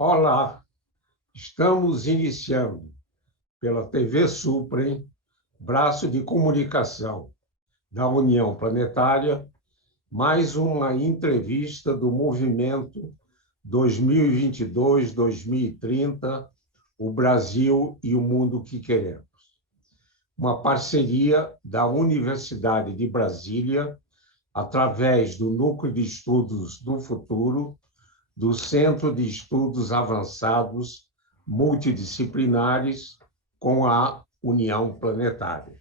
Olá, estamos iniciando pela TV Suprem, braço de comunicação da União Planetária, mais uma entrevista do movimento 2022-2030, o Brasil e o mundo que queremos. Uma parceria da Universidade de Brasília, através do Núcleo de Estudos do Futuro, do Centro de Estudos Avançados Multidisciplinares com a União Planetária.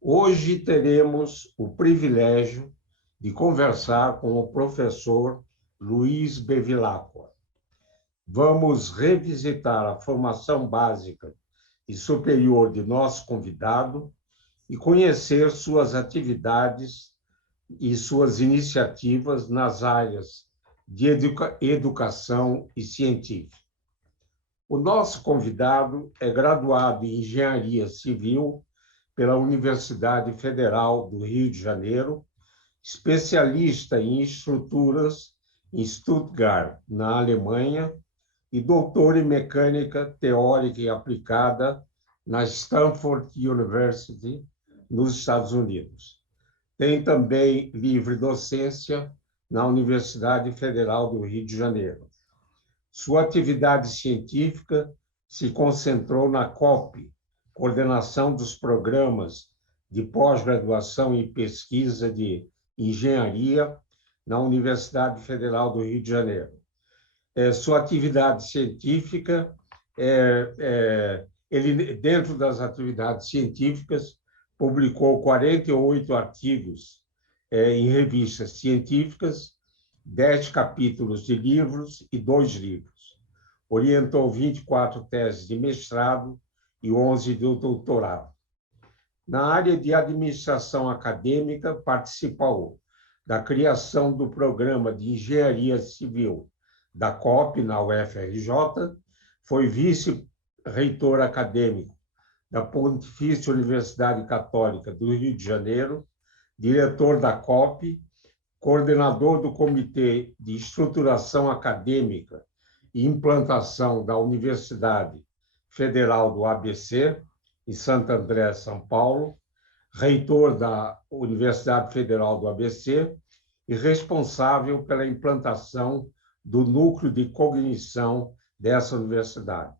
Hoje teremos o privilégio de conversar com o professor Luiz Bevilacqua. Vamos revisitar a formação básica e superior de nosso convidado e conhecer suas atividades e suas iniciativas nas áreas de educação e científica. O nosso convidado é graduado em Engenharia Civil pela Universidade Federal do Rio de Janeiro, especialista em estruturas em Stuttgart, na Alemanha, e doutor em Mecânica Teórica e Aplicada na Stanford University, nos Estados Unidos. Tem também livre docência na Universidade Federal do Rio de Janeiro. Sua atividade científica se concentrou na COP, Coordenação dos Programas de Pós-Graduação e Pesquisa de Engenharia, na Universidade Federal do Rio de Janeiro. Sua atividade científica, ele, dentro das atividades científicas, publicou 48 artigos em revistas científicas, 10 capítulos de livros e 2 livros. Orientou 24 teses de mestrado e 11 de doutorado. Na área de administração acadêmica, participou da criação do programa de Engenharia Civil da COP, na UFRJ, foi vice-reitor acadêmico da Pontifícia Universidade Católica do Rio de Janeiro, diretor da COP, coordenador do Comitê de Estruturação Acadêmica e Implantação da Universidade Federal do ABC, em Santo André, São Paulo, reitor da Universidade Federal do ABC e responsável pela implantação do Núcleo de Cognição dessa universidade.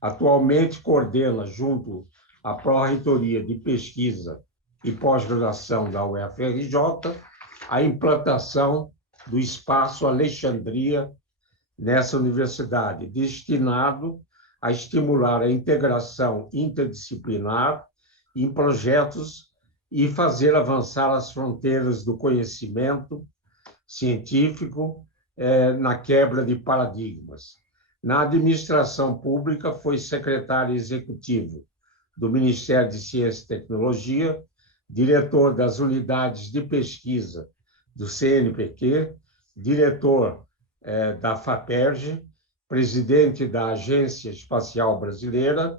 Atualmente coordena, junto à Pró-Reitoria de Pesquisa e Pós-Graduação da UFRJ, a implantação do Espaço Alexandria nessa universidade, destinado a estimular a integração interdisciplinar em projetos e fazer avançar as fronteiras do conhecimento científico na quebra de paradigmas. Na administração pública, foi secretário executivo do Ministério de Ciência e Tecnologia, diretor das unidades de pesquisa do CNPq, diretor da FAPERJ, presidente da Agência Espacial Brasileira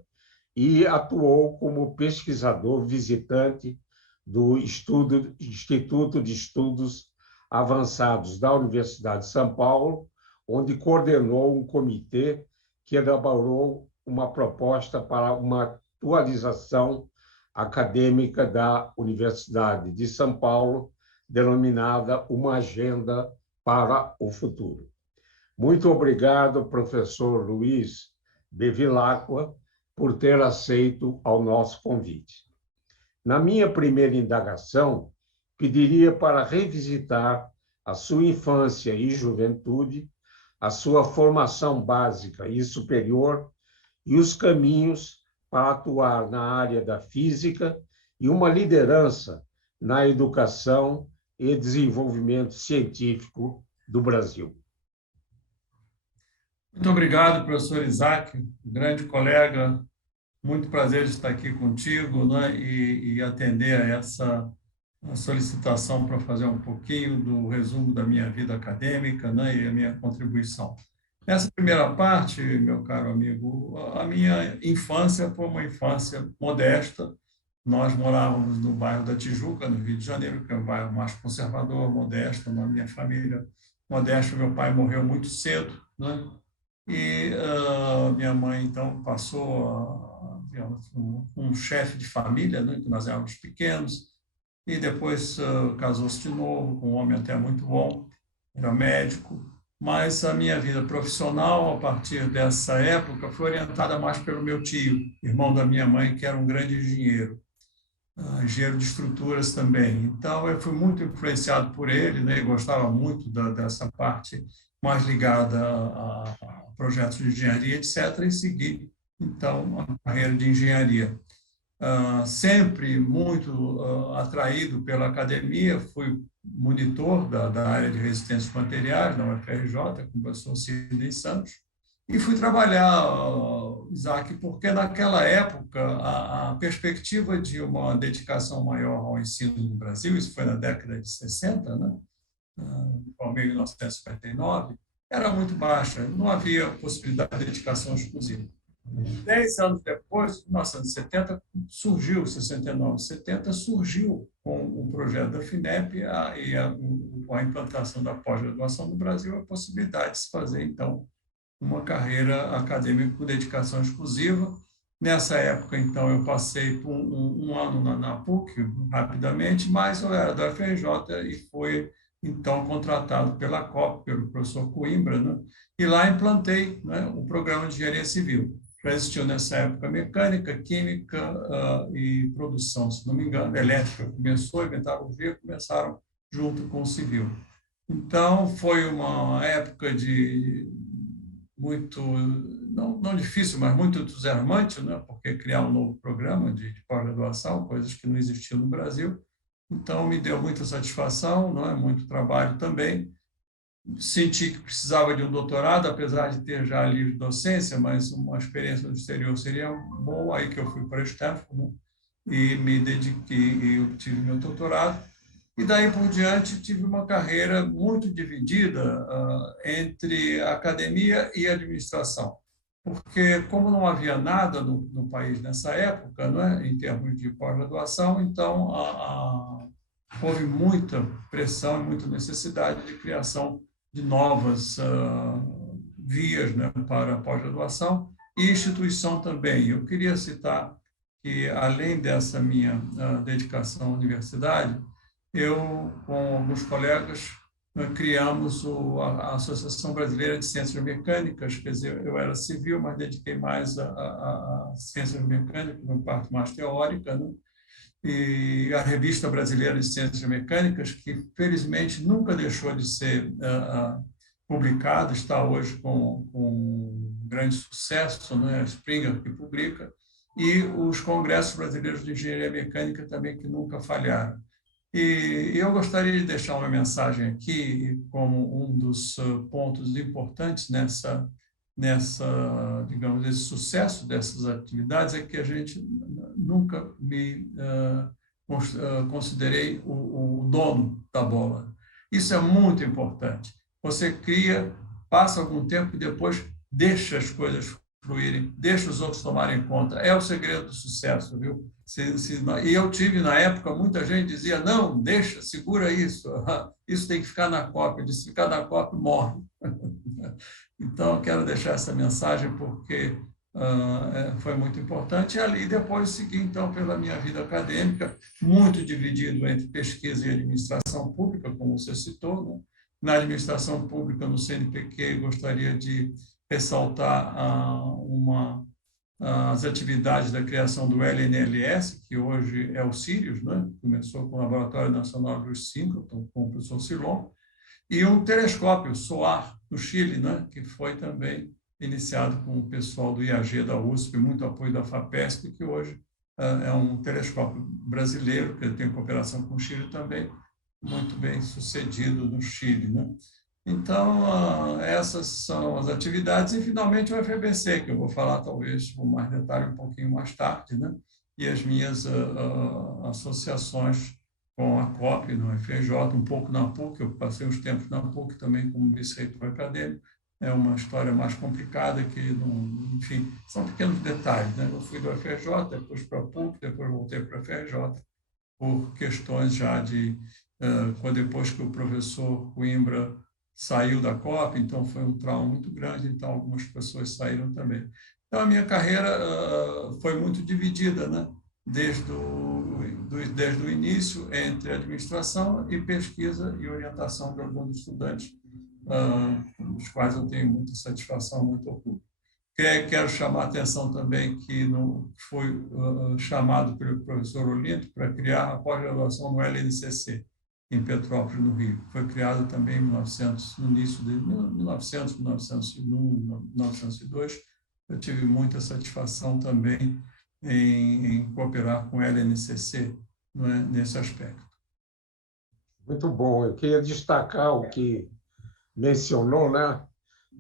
e atuou como pesquisador visitante do Instituto de Estudos Avançados da Universidade de São Paulo, onde coordenou um comitê que elaborou uma proposta para uma atualização acadêmica da Universidade de São Paulo, denominada Uma Agenda para o Futuro. Muito obrigado, professor Luiz Bevilacqua, por ter aceito ao nosso convite. Na minha primeira indagação, pediria para revisitar a sua infância e juventude, a sua formação básica e superior e os caminhos para atuar na área da física e uma liderança na educação e desenvolvimento científico do Brasil. Muito obrigado, professor Isaac, grande colega. Muito prazer de estar aqui contigo, né, e atender a essa solicitação para fazer um pouquinho do resumo da minha vida acadêmica, né, e a minha contribuição. Nessa primeira parte, meu caro amigo, a minha infância foi uma infância modesta. Nós morávamos no bairro da Tijuca, no Rio de Janeiro, que é um bairro mais conservador, modesto. Na minha família, modesto, meu pai morreu muito cedo, né? E minha mãe, então, passou, digamos, um chefe de família, né, que nós éramos pequenos, e depois casou-se de novo com um homem até muito bom, era médico, mas a minha vida profissional, a partir dessa época, foi orientada mais pelo meu tio, irmão da minha mãe, que era um grande engenheiro, engenheiro de estruturas também. Então, eu fui muito influenciado por ele, né, e gostava muito dessa parte mais ligada a projetos de engenharia, etc., e segui, então, a carreira de engenharia. Sempre muito atraído pela academia, fui monitor da área de resistência de materiais na UFRJ, com o professor Sidney Santos, e fui trabalhar, Isaac, porque naquela época a perspectiva de uma dedicação maior ao ensino no Brasil, isso foi na década de 60, né? Em 1959, era muito baixa, não havia possibilidade de dedicação exclusiva. 10 anos depois, em 1970, surgiu, 69, 70, surgiu com o projeto da FINEP e a implantação da pós-graduação no Brasil, a possibilidade de se fazer, então, uma carreira acadêmica com dedicação exclusiva. Nessa época, então, eu passei por um ano na PUC, rapidamente, mas eu era da UFRJ e fui, então, contratado pela COP, pelo professor Coimbra, né? E lá implantei, né, o programa de engenharia civil. Já existiu nessa época mecânica, química e produção, se não me engano, elétrica começou, e metalurgia começaram junto com o civil. Então, foi uma época de muito, não difícil, mas muito entusiasmante, né? Porque criar um novo programa de pós-graduação, coisas que não existiam no Brasil. Então, me deu muita satisfação, não é? Muito trabalho também. Senti que precisava de um doutorado, apesar de ter já livre docência, mas uma experiência no exterior seria boa, aí que eu fui para Stanford, né? E me dediquei e obtive meu doutorado. E daí por diante tive uma carreira muito dividida entre academia e administração, porque como não havia nada no país nessa época, né, em termos de pós-graduação, então houve muita pressão e muita necessidade de criação de novas vias, né, para a pós-graduação e instituição também. Eu queria citar que, além dessa minha dedicação à universidade, eu, com alguns colegas, criamos a Associação Brasileira de Ciências Mecânicas, quer dizer, eu era civil, mas dediquei mais a ciências mecânicas, uma parte mais teórica, né? E a Revista Brasileira de Ciências Mecânicas, que felizmente nunca deixou de ser publicada, está hoje com grande sucesso, né? A Springer, que publica, e os Congressos Brasileiros de Engenharia Mecânica também, que nunca falharam. E eu gostaria de deixar uma mensagem aqui como um dos pontos importantes digamos, esse sucesso dessas atividades é que a gente nunca me considerei o dono da bola. Isso é muito importante. Você cria, passa algum tempo e depois deixa as coisas fluírem, deixa os outros tomarem conta. É o segredo do sucesso, viu? E eu tive, na época, muita gente dizia, não, deixa, segura isso, isso tem que ficar na COP, se ficar na COP, morre. Então, eu quero deixar essa mensagem porque foi muito importante. E ali depois segui, então, pela minha vida acadêmica, muito dividido entre pesquisa e administração pública, como você citou, né? Na administração pública, no CNPq, gostaria de ressaltar as atividades da criação do LNLS, que hoje é o Sirius, né? Começou com o Laboratório Nacional dos Síncroton, com o professor Silon, e um telescópio, SOAR, no Chile, né? Que foi também iniciado com o pessoal do IAG da USP, muito apoio da FAPESP, que hoje é um telescópio brasileiro, que tem cooperação com o Chile também, muito bem sucedido no Chile, né? Então, essas são as atividades e, finalmente, o FEBC, que eu vou falar, talvez, com mais detalhe um pouquinho mais tarde, né? E as minhas associações com a COP, no FRJ, um pouco na PUC, eu passei uns tempos na PUC também como vice-reitor acadêmico, é uma história mais complicada que, enfim, são pequenos detalhes, né? Eu fui do FRJ, depois para a PUC, depois voltei para a FRJ, por questões já depois que o professor Coimbra saiu da Copa, então foi um trauma muito grande, então algumas pessoas saíram também. Então, a minha carreira foi muito dividida, né? Desde o início, entre administração e pesquisa e orientação de alguns estudantes, dos quais eu tenho muita satisfação, muito orgulho. Quero chamar a atenção também que foi chamado pelo professor Olinto para criar a pós-graduação no LNCC, em Petrópolis, no Rio. Foi criado também em 1900, no início de 1900, 1901, 1902. Eu tive muita satisfação também em cooperar com o LNCC, não é, nesse aspecto. Muito bom. Eu queria destacar o que mencionou, né?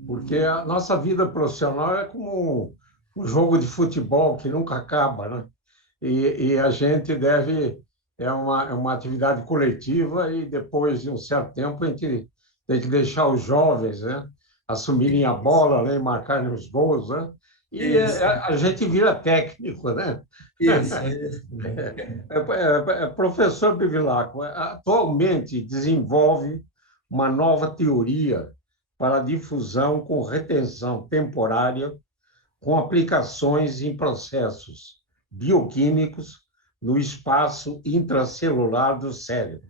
Porque a nossa vida profissional é como um jogo de futebol que nunca acaba, né? E a gente deve... é uma atividade coletiva e depois de um certo tempo a gente tem que deixar os jovens, né, assumirem a bola, né, e marcarem os gols, né? E Isso, a gente vira técnico, né? isso. Professor Bevilacqua, atualmente desenvolve uma nova teoria para difusão com retenção temporária, com aplicações em processos bioquímicos no espaço intracelular do cérebro.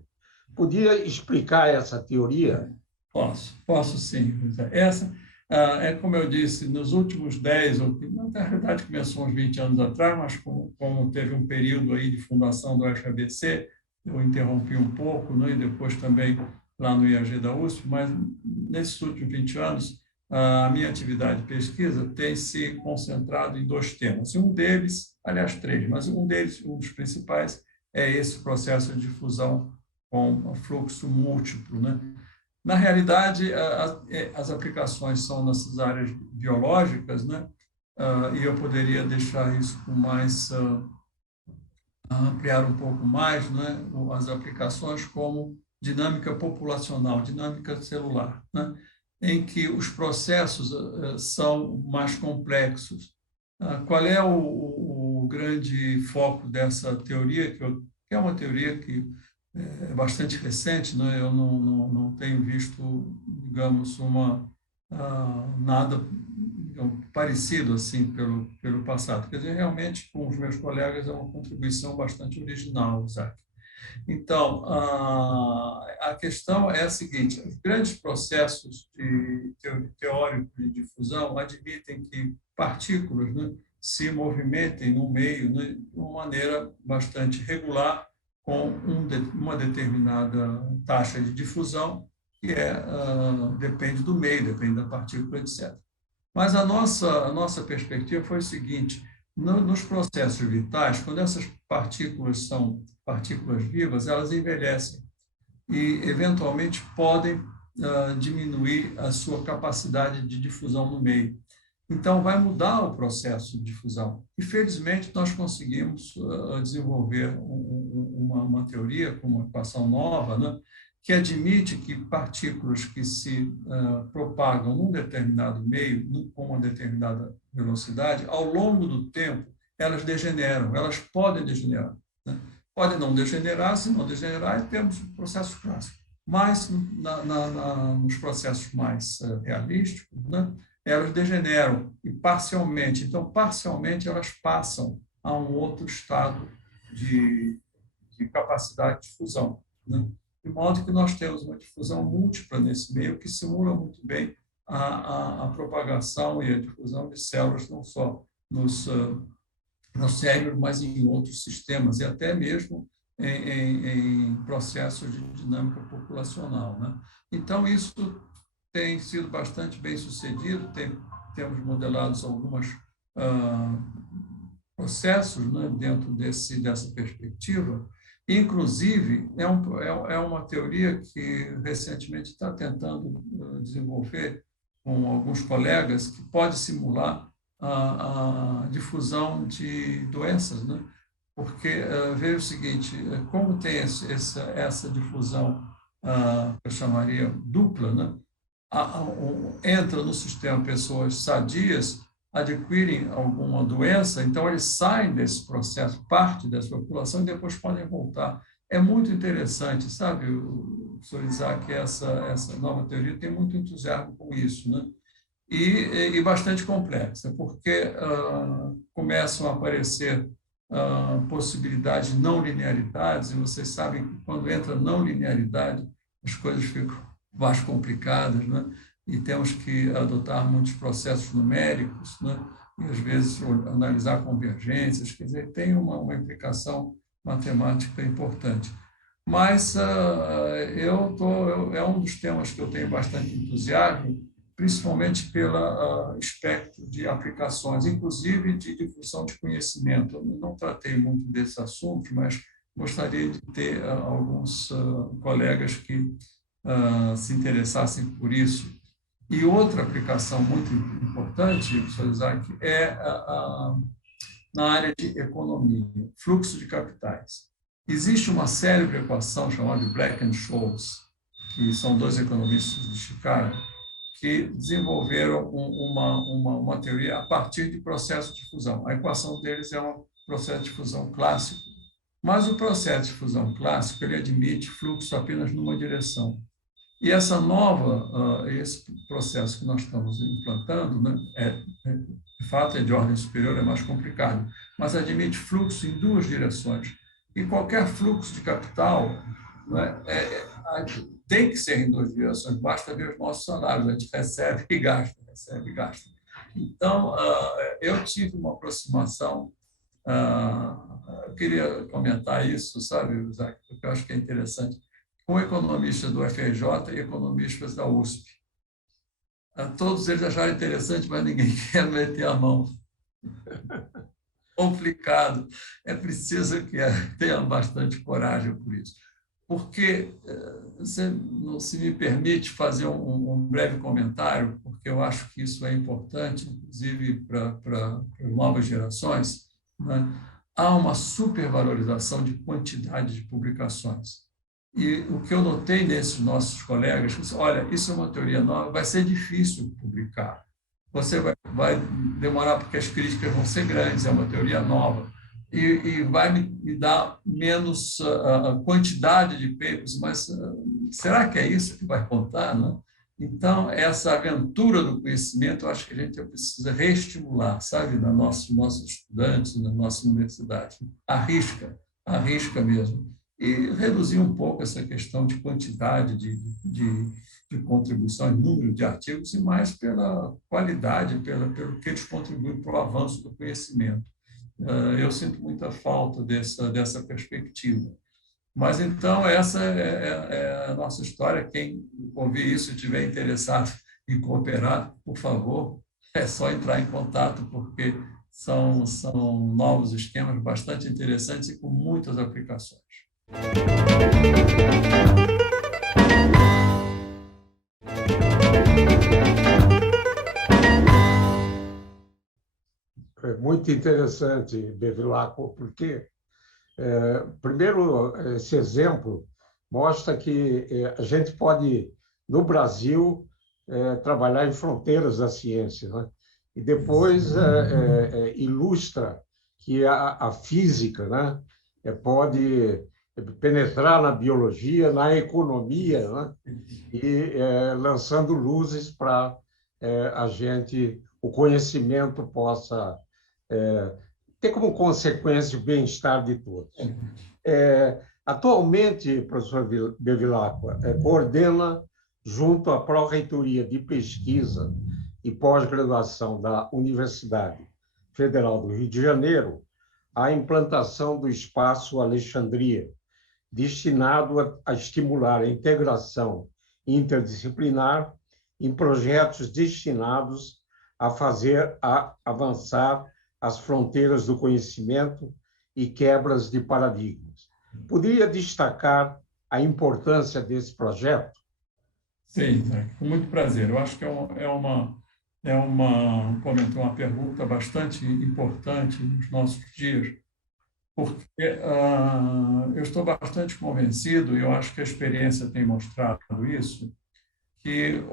Podia explicar essa teoria? Posso sim. Essa é, como eu disse, nos últimos 10, ou na verdade começou uns 20 anos atrás, mas como teve um período aí de fundação do FABC, eu interrompi um pouco, né, e depois também lá no IAG da USP, mas nesses últimos 20 anos, a minha atividade de pesquisa tem se concentrado em 2 temas. E um deles, aliás, 3, mas um deles, um dos principais, é esse processo de difusão com fluxo múltiplo, né? Na realidade, as aplicações são nessas áreas biológicas, né? E eu poderia deixar isso com mais, ampliar um pouco mais, né? As aplicações como dinâmica populacional, dinâmica celular, né? Em que os processos são mais complexos. Qual é o grande foco dessa teoria, que é uma teoria que é bastante recente, né? Eu não tenho visto, digamos, nada parecido assim pelo passado. Quer dizer, realmente, com os meus colegas, é uma contribuição bastante original, Isaac. Então, a questão é a seguinte: os grandes processos teóricos de difusão admitem que partículas, né, se movimentem no meio, né, de uma maneira bastante regular, com uma determinada taxa de difusão, que depende do meio, depende da partícula, etc. Mas a nossa perspectiva foi o seguinte: nos processos vitais, quando essas partículas são partículas vivas, elas envelhecem e, eventualmente, podem diminuir a sua capacidade de difusão no meio. Então, vai mudar o processo de difusão. E, felizmente, nós conseguimos desenvolver uma teoria, com uma equação nova, né, que admite que partículas que se propagam num determinado meio, com uma determinada velocidade, ao longo do tempo, elas degeneram, elas podem degenerar, né? Podem não degenerar, se não degenerar, temos o processo clássico. Mas, nos processos mais realísticos, né, elas degeneram, e parcialmente. Então, parcialmente, elas passam a um outro estado de capacidade de fusão, né? De modo que nós temos uma difusão múltipla nesse meio, que simula muito bem a propagação e a difusão de células, não só no cérebro, mas em outros sistemas, e até mesmo em processos de dinâmica populacional, né? Então, isso tem sido bastante bem sucedido, temos modelados alguns processos, né, dentro dessa perspectiva. Inclusive, é uma teoria que recentemente está tentando desenvolver com alguns colegas, que pode simular a difusão de doenças, né? Porque veja o seguinte: como tem essa difusão, eu chamaria dupla, né? Entra no sistema pessoas sadias, adquirem alguma doença, então eles saem desse processo, parte dessa população, e depois podem voltar. é muito interessante, sabe, o professor Isaac, essa nova teoria tem muito entusiasmo com isso, né? E bastante complexa, porque começam a aparecer possibilidades de não linearidades, e vocês sabem que quando entra não linearidade, as coisas ficam mais complicadas, né? E temos que adotar muitos processos numéricos, né? E às vezes analisar convergências, quer dizer, tem uma implicação matemática importante. Mas é um dos temas que eu tenho bastante entusiasmo, principalmente pelo espectro de aplicações, inclusive de difusão de conhecimento. Eu não tratei muito desses assuntos, mas gostaria de ter alguns colegas que se interessassem por isso. E outra aplicação muito importante, professor Isaac, é na área de economia, fluxo de capitais. Existe uma célebre equação chamada de Black and Scholes, que são dois economistas de Chicago, que desenvolveram uma teoria a partir de processos de fusão. A equação deles é um processo de fusão clássico, mas o processo de fusão clássico ele admite fluxo apenas numa direção. E esse processo que nós estamos implantando, né, de fato é de ordem superior, é mais complicado, mas admite fluxo em duas direções. E qualquer fluxo de capital, né, tem que ser em duas direções, basta ver os nossos salários, a gente recebe e gasta, recebe e gasta. Então, eu tive uma aproximação, eu queria comentar isso, sabe, Isaac, porque eu acho que é interessante, com economistas do FRJ e economistas da USP. Todos eles acharam interessante, mas ninguém quer meter a mão. Complicado. É preciso que tenha bastante coragem por isso. Porque, se me permite fazer um breve comentário, porque eu acho que isso é importante, inclusive para novas gerações, né? Há uma supervalorização de quantidade de publicações. E o que eu notei nesses nossos colegas, olha, isso é uma teoria nova, vai ser difícil publicar. Você vai demorar porque as críticas vão ser grandes, é uma teoria nova. E vai me dar menos quantidade de papers, mas será que é isso que vai contar, né? Então, essa aventura do conhecimento, eu acho que a gente precisa reestimular, sabe, nos nossos estudantes, na nossa universidade. Arrisca mesmo. E reduzir um pouco essa questão de quantidade de contribuição, número de artigos, e mais pela qualidade, pelo que eles contribuem para o avanço do conhecimento. Eu sinto muita falta dessa perspectiva. Mas, então, essa é a nossa história. Quem ouvir isso e estiver interessado em cooperar, por favor, é só entrar em contato, porque são novos esquemas bastante interessantes e com muitas aplicações. É muito interessante, Bevilacqua, porque, primeiro, esse exemplo mostra que a gente pode, no Brasil, trabalhar em fronteiras da ciência, né? E depois ilustra que a física, né, pode penetrar na biologia, na economia, né, e lançando luzes para a gente, o conhecimento possa ter como consequência o bem-estar de todos. Atualmente, professor Bevilacqua, coordena, junto à Pró-Reitoria de Pesquisa e Pós-Graduação da Universidade Federal do Rio de Janeiro, a implantação do Espaço Alexandria, destinado a estimular a integração interdisciplinar em projetos destinados a fazer avançar as fronteiras do conhecimento e quebras de paradigmas. Poderia destacar a importância desse projeto? Sim, com muito prazer. Eu acho que comentou uma pergunta bastante importante nos nossos dias, porque eu estou bastante convencido, e eu acho que a experiência tem mostrado isso, que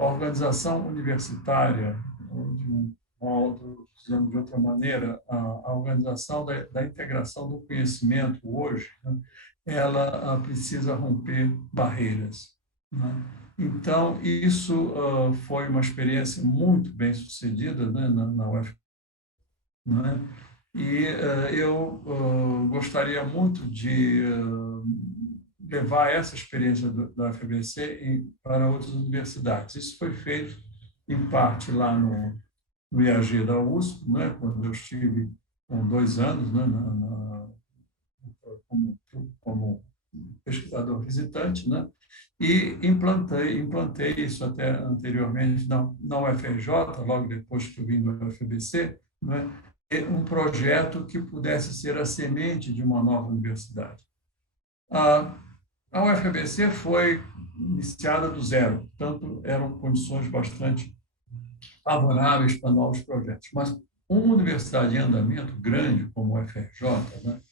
a organização universitária, ou de um modo, dizendo de outra maneira, a organização da integração do conhecimento hoje, né, ela precisa romper barreiras, né? Então, isso foi uma experiência muito bem sucedida, né, na UF, né? E eu gostaria muito de levar essa experiência da UFABC para outras universidades. Isso foi feito, em parte, lá no IAG da USP, né, quando eu estive com 2 anos, né, como pesquisador visitante, né, e implantei isso até anteriormente na UFRJ, logo depois que eu vim do UFABC, né, um projeto que pudesse ser a semente de uma nova universidade. A UFABC foi iniciada do zero, portanto, eram condições bastante favoráveis para novos projetos. Mas uma universidade em andamento grande como a UFRJ, né,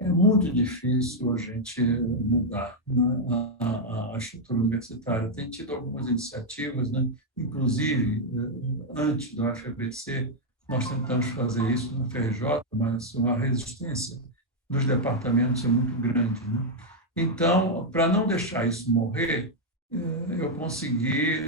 é muito difícil a gente mudar, né, a estrutura universitária. Tem tido algumas iniciativas, né, inclusive, antes da UFABC, nós tentamos fazer isso na UFRJ, mas a resistência dos departamentos é muito grande, né? Então, para não deixar isso morrer, eu consegui,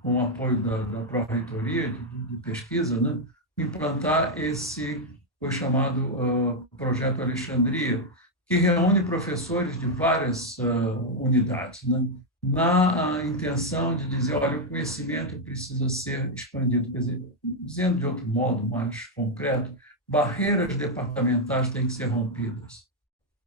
com o apoio da Pró-Reitoria de Pesquisa, né, implantar esse, foi chamado Projeto Alexandria, que reúne professores de várias unidades, né, na intenção de dizer, olha, o conhecimento precisa ser expandido. Quer dizer, dizendo de outro modo, mais concreto, barreiras departamentais têm que ser rompidas.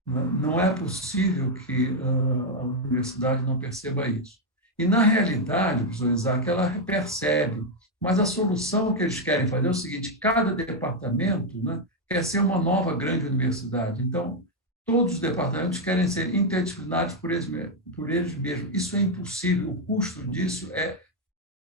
Não é possível que a universidade não perceba isso. E, na realidade, professor Isaac, ela percebe, mas a solução que eles querem fazer é o seguinte: cada departamento, né, quer ser uma nova grande universidade. Então, todos os departamentos querem ser interdisciplinares por eles mesmos. Isso é impossível, o custo disso é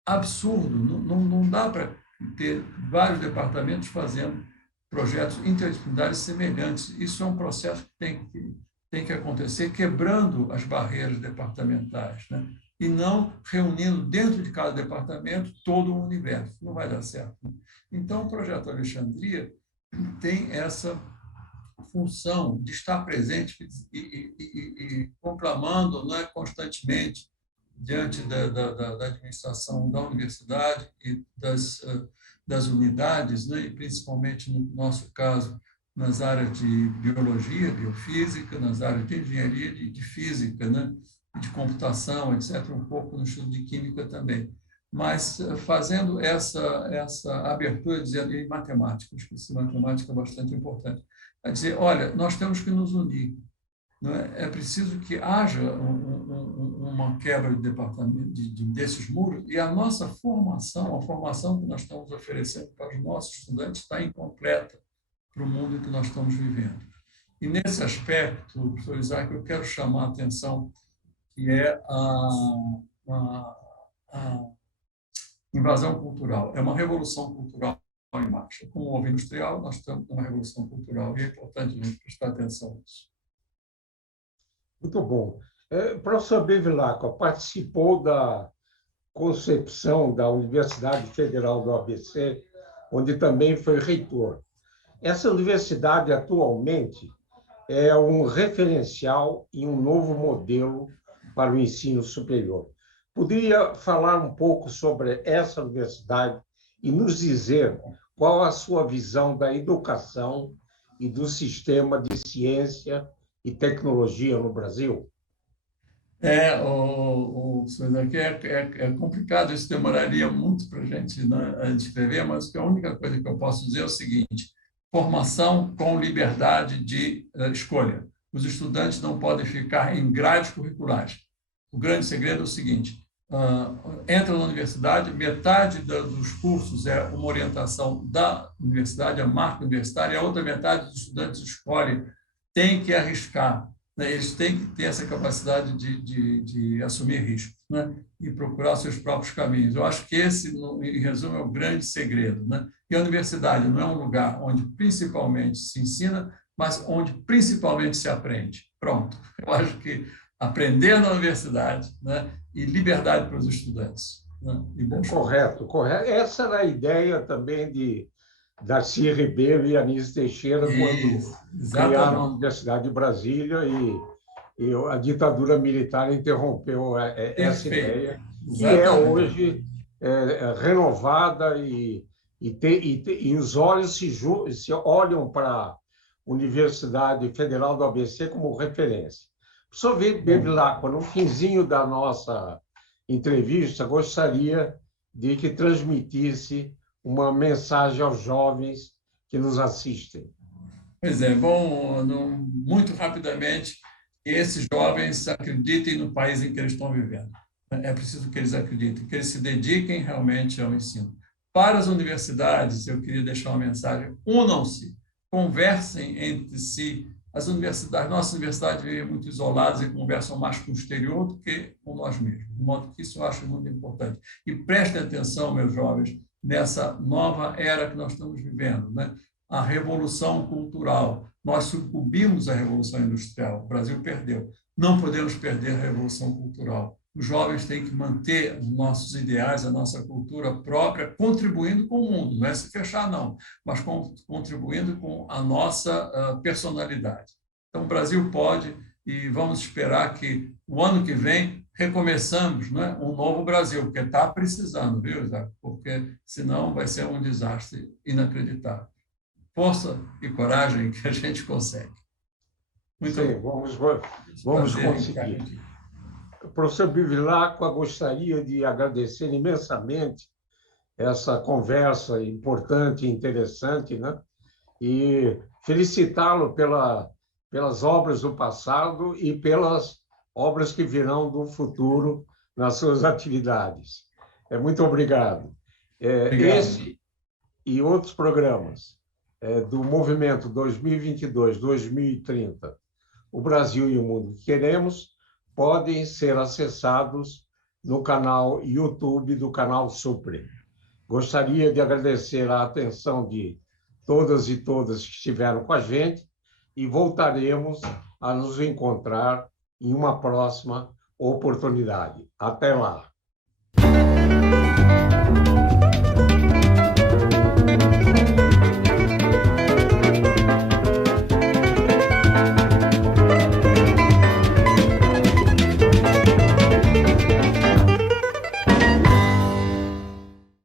absurdo. Não dá para ter vários departamentos fazendo projetos interdisciplinares semelhantes. Isso é um processo que tem que acontecer quebrando as barreiras departamentais, né? E não reunindo dentro de cada departamento todo o universo. Não vai dar certo. Então, o projeto Alexandria tem essa função de estar presente e conclamando, né, constantemente diante da administração da universidade e das unidades, né, e principalmente, no nosso caso, nas áreas de biologia, biofísica, nas áreas de engenharia, de física, né, de computação, etc., um pouco no estudo de química também. Mas fazendo essa abertura, dizendo em matemática, acho que essa matemática é bastante importante, a dizer, olha, nós temos que nos unir. É preciso que haja uma quebra de departamento desses muros, e a nossa formação, a formação que nós estamos oferecendo para os nossos estudantes está incompleta para o mundo em que nós estamos vivendo. E, nesse aspecto, professor Isaac, eu quero chamar a atenção, que é a invasão cultural. É uma revolução cultural em marcha. Como o industrial, nós estamos numa revolução cultural, e é importante a gente prestar atenção nisso. Muito bom. Professor Bevilacqua participou da concepção da Universidade Federal do ABC, onde também foi reitor. Essa universidade, atualmente, é um referencial e um novo modelo para o ensino superior. Poderia falar um pouco sobre essa universidade e nos dizer qual a sua visão da educação e do sistema de ciência e tecnologia no Brasil? Senhor, aqui é complicado, isso demoraria muito para a gente, né, descrever, mas a única coisa que eu posso dizer é o seguinte: formação com liberdade de escolha. Os estudantes não podem ficar em grades curriculares. O grande segredo é o seguinte: entra na universidade, metade dos cursos é uma orientação da universidade, a marca universitária, e a outra metade dos estudantes escolhem, tem que arriscar, né? Eles têm que ter essa capacidade de assumir riscos, né, e procurar seus próprios caminhos. Eu acho que esse, em resumo, é o grande segredo, né? E a universidade não é um lugar onde principalmente se ensina, mas onde principalmente se aprende. Pronto. Eu acho que aprender na universidade, né, e liberdade para os estudantes, né, e bons Correto, correto. Essa era a ideia também de Darcy Ribeiro e Anísio Teixeira, quando criaram a exatamente. Universidade de Brasília, a ditadura militar interrompeu essa Perfeito. ideia, que é Exatamente. hoje renovada e os olhos se olham para a Universidade Federal do ABC como referência. Professor Bevilacqua, no finzinho da nossa entrevista, gostaria de que transmitisse uma mensagem aos jovens que nos assistem. Pois é, bom, muito rapidamente, esses jovens acreditem no país em que eles estão vivendo. É preciso que eles acreditem, que eles se dediquem realmente ao ensino. Para as universidades, eu queria deixar uma mensagem: unam-se, conversem entre si. As universidades, nossas universidades vivem muito isoladas e conversam mais com o exterior do que com nós mesmos. De modo que isso eu acho muito importante. E prestem atenção, meus jovens, nessa nova era que nós estamos vivendo, né? A revolução cultural. Nós sucumbimos à revolução industrial. O Brasil perdeu. Não podemos perder a revolução cultural. Os jovens têm que manter os nossos ideais, a nossa cultura própria, contribuindo com o mundo. Não é se fechar, não, mas contribuindo com a nossa personalidade. Então, o Brasil pode, e vamos esperar que o ano que vem recomeçamos, né, um novo Brasil, porque está precisando, viu, Isaac? Porque senão vai ser um desastre inacreditável. Força e coragem que a gente consegue. Muito Sim, vamos conseguir. Professor Bevilacqua, gostaria de agradecer imensamente essa conversa importante e interessante, né? E felicitá-lo pelas obras do passado e pelas obras que virão do futuro nas suas atividades. Muito obrigado. Esse e outros programas do Movimento 2022-2030, o Brasil e o Mundo que Queremos, podem ser acessados no canal YouTube do canal Supre. Gostaria de agradecer a atenção de todas e todas que estiveram com a gente e voltaremos a nos encontrar em uma próxima oportunidade. Até lá!